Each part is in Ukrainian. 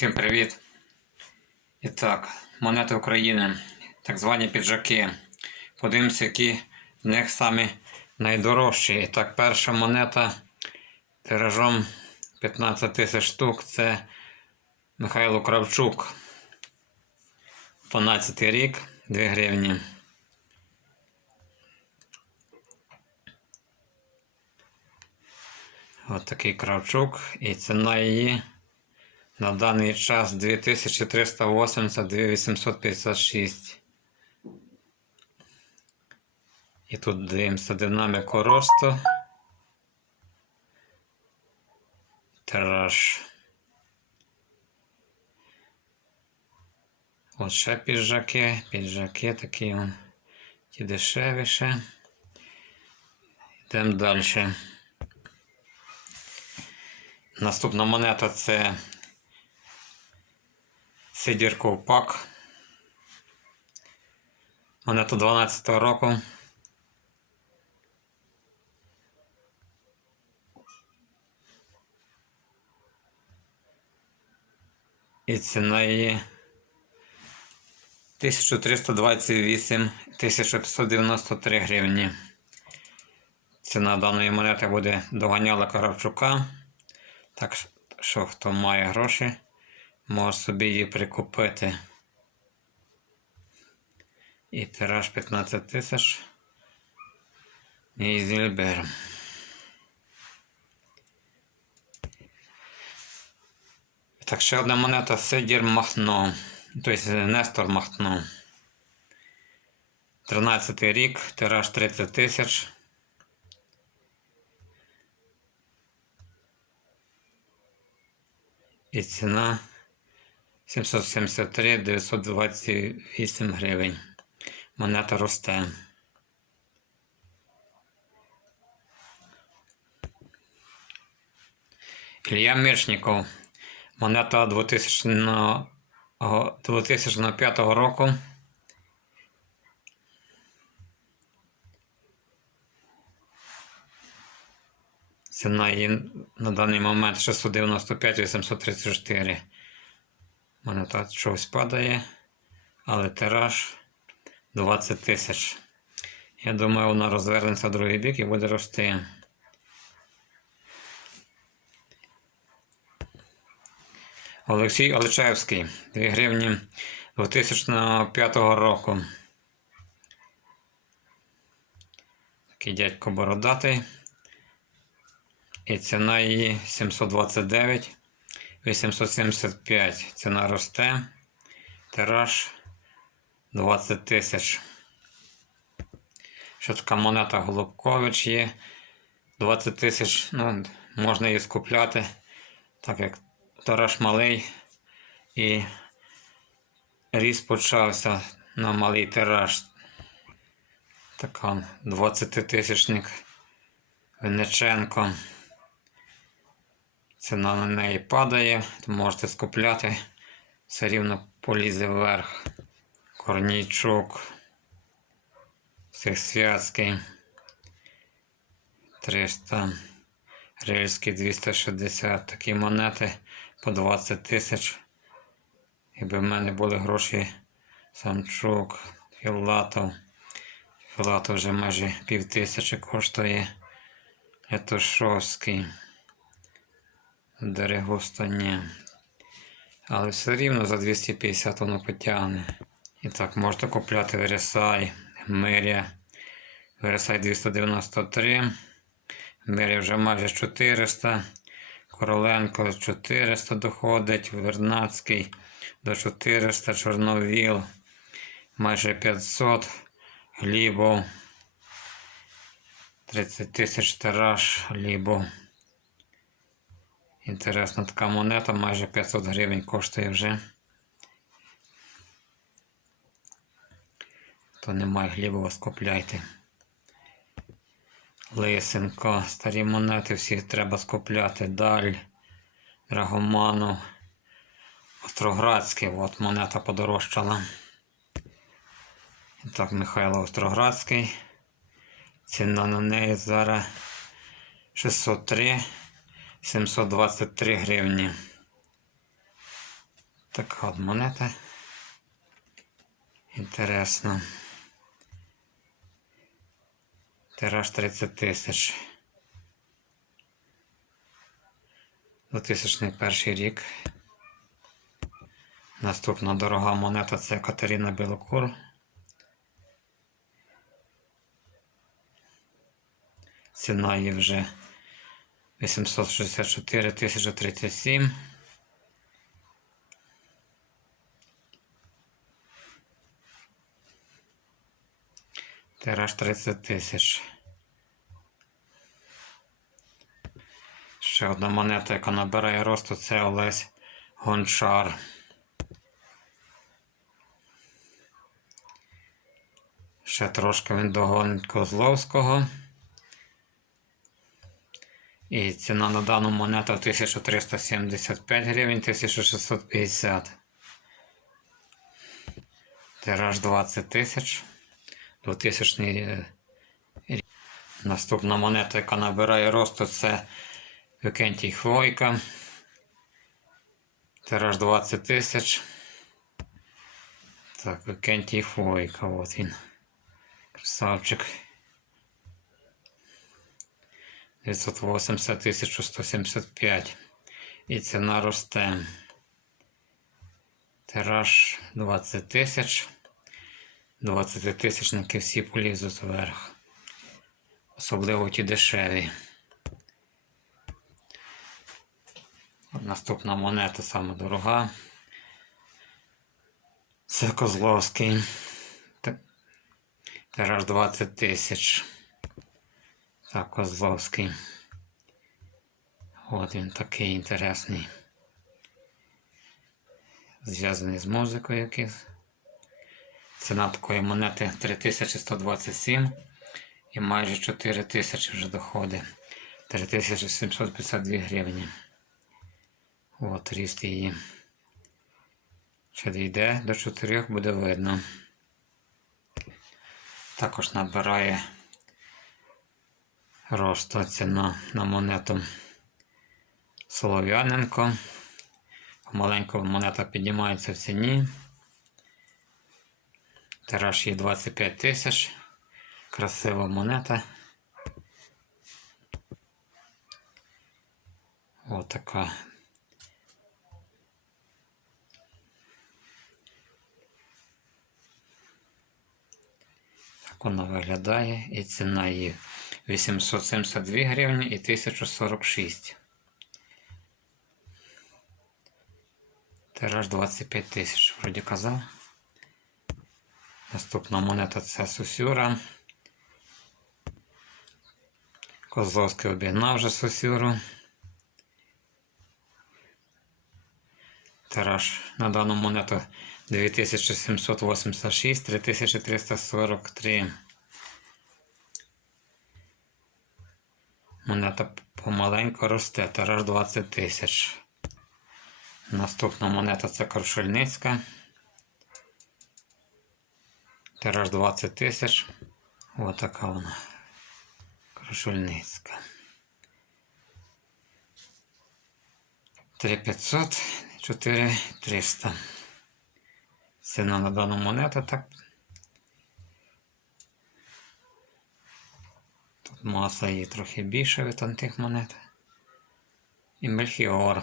Всім привіт! І так, монети України, так звані піджаки. Подивимося, які з них самі найдорожчі. І так, перша монета тиражом 15 тисяч штук це Михайло Кравчук. 12 рік, 2 гривні. От такий Кравчук. І ціна її на даний час 2380 2856. І тут дивимося динаміку росту. Тираж. От ще піджаки, піджаки такі он, ті дешевіше. Йдемо далі. Наступна монета це Сидір Ковпак. Монета 12 року. І ціна її 1328 1593 гривні. Ціна даної монети буде доганяла Каравчука. Так що хто має гроші, може собі її прикупити. І тираж 15 тисяч. І зільбер. Так, ще одна монета Сидір Махно. Тобто Нестор Махно. 13 рік, тираж 30 тисяч. І ціна 773 928 гривень. Монета росте. Ілля Миршніков. Монета 2000, 2005 року. Ціна її на даний момент 695 834. Монета щось падає, але тираж 20 тисяч. Я думаю, вона розвернеться в другий бік і буде рости. Олексій Олечевський, 2 гривні 2005 року. Такий дядько бородатий. І ціна її 729 875. Ціна росте. Тираж 20 тисяч. Що така монета Голубкович є. 20 тисяч. Ну, можна її скупляти, так як тираж малий і ріст почався на малий тираж. Така 20-тисячник Винниченко. Ціна на неї падає, то можете скупляти, все рівно полізе вверх. Корнійчук, Всехсвятський 300, Рильський 260. Такі монети по 20 тисяч. Якби в мене були гроші Самчук, Філатов. Філатов вже майже пів тисячі коштує. Лятошовський. Дерегуста ні. Але все рівно за 250 воно потягне. І так, можете купляти Вересай, Миря. Вересай 293. Миря вже майже 400. Короленко 400 доходить. Вернацький до 400. Чорновіл майже 500. Глібов 30 тисяч тираж Глібов. Інтересна така монета, майже 500 гривень коштує вже. Хто не має глібова, скупляйте. Лисенко, старі монети всі треба скупляти. Даль, Драгоманов, Остроградський, от монета подорожчала. І так, Михайло Остроградський. Ціна на неї зараз 603. 723 гривні. така от монета. Інтересно. Тираж 30 тисяч. 2001 рік. Наступна дорога монета це Катерина Білокур. Ціна її вже 864 1037. Тираж 30 тисяч. Ще одна монета, яка набирає росту, це Олесь Гончар. Ще трошки він догонить Козловського. І ціна на дану монету 1375 гривень, 1650. Тираж 20 тисяч. 2000 рік. Наступна монета, яка набирає росту, це Викентій Хвойка. Тираж 20 тисяч. Так, Викентій Хвойка, от він. Красавчик. 980 1175. І ціна росте. Тираж 20 тисяч. 20 тисячники всі полізуть вверх. Особливо ті дешеві. Наступна монета саме дорога. Це Козловський. Тираж 20 тисяч. Так, Козловський. От він такий інтересний. Зв'язаний з музикою якийсь. Ціна такої монети 3127 і майже 4000 вже доходить. 3752 гривні. От ріст її. Чи дійде до 4 буде видно. Також набирає росту ціна на монету Солов'яненко. Маленько монета піднімається в ціні. Тираж її 25 тисяч. Красива монета. Отака. Так вона виглядає і ціна її 872 гривні і 1046. Тираж 25 тисяч, вроді казав. Наступна монета це Сусюра. Козловський обігнав вже Сусюру. Тираж на дану монету 2786, 3343. Монета помаленьку росте, тираж 20 тисяч. Наступна монета це Крушельницька. Тираж 20 тисяч. Ось така вона. Крушельницька. 3500, 4300. Ціна на дану монету так. Тут маса її трохи більше від антих монет. І Мельхіор.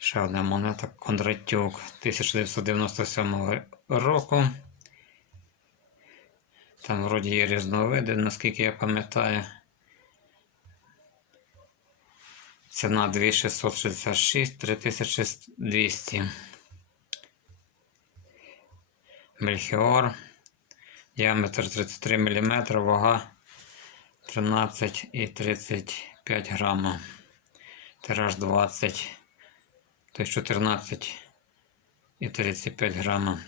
Ще одна монета Кондратюк 1997 року. Там вроді є різновиди, наскільки я пам'ятаю. Ціна 2666, 3200. Мельхіор. Діаметр 33 мм, вага 13 і 35 грама. Тираж 20, тобто 14 і 35 грама.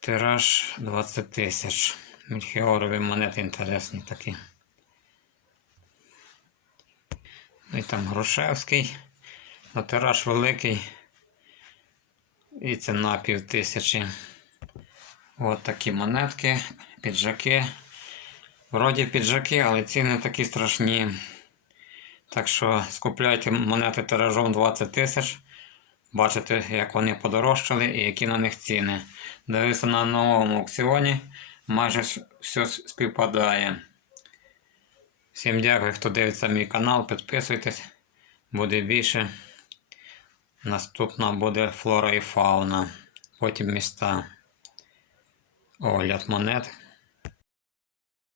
Тираж 20 тисяч. Мельхіорові монети інтересні такі. Ну і там Грушевський. Ну, тираж великий. І ціна пів тисячі. От такі монетки, піджаки. Вроді піджаки, але ціни такі страшні. Так що скупляйте монети тиражом 20 тисяч. бачите, як вони подорожчали і які на них ціни. Дивився на новому аукціоні, майже все співпадає. Всім дякую, хто дивиться мій канал, підписуйтесь, буде більше. Наступна буде флора і фауна, потім міста. Огляд монет.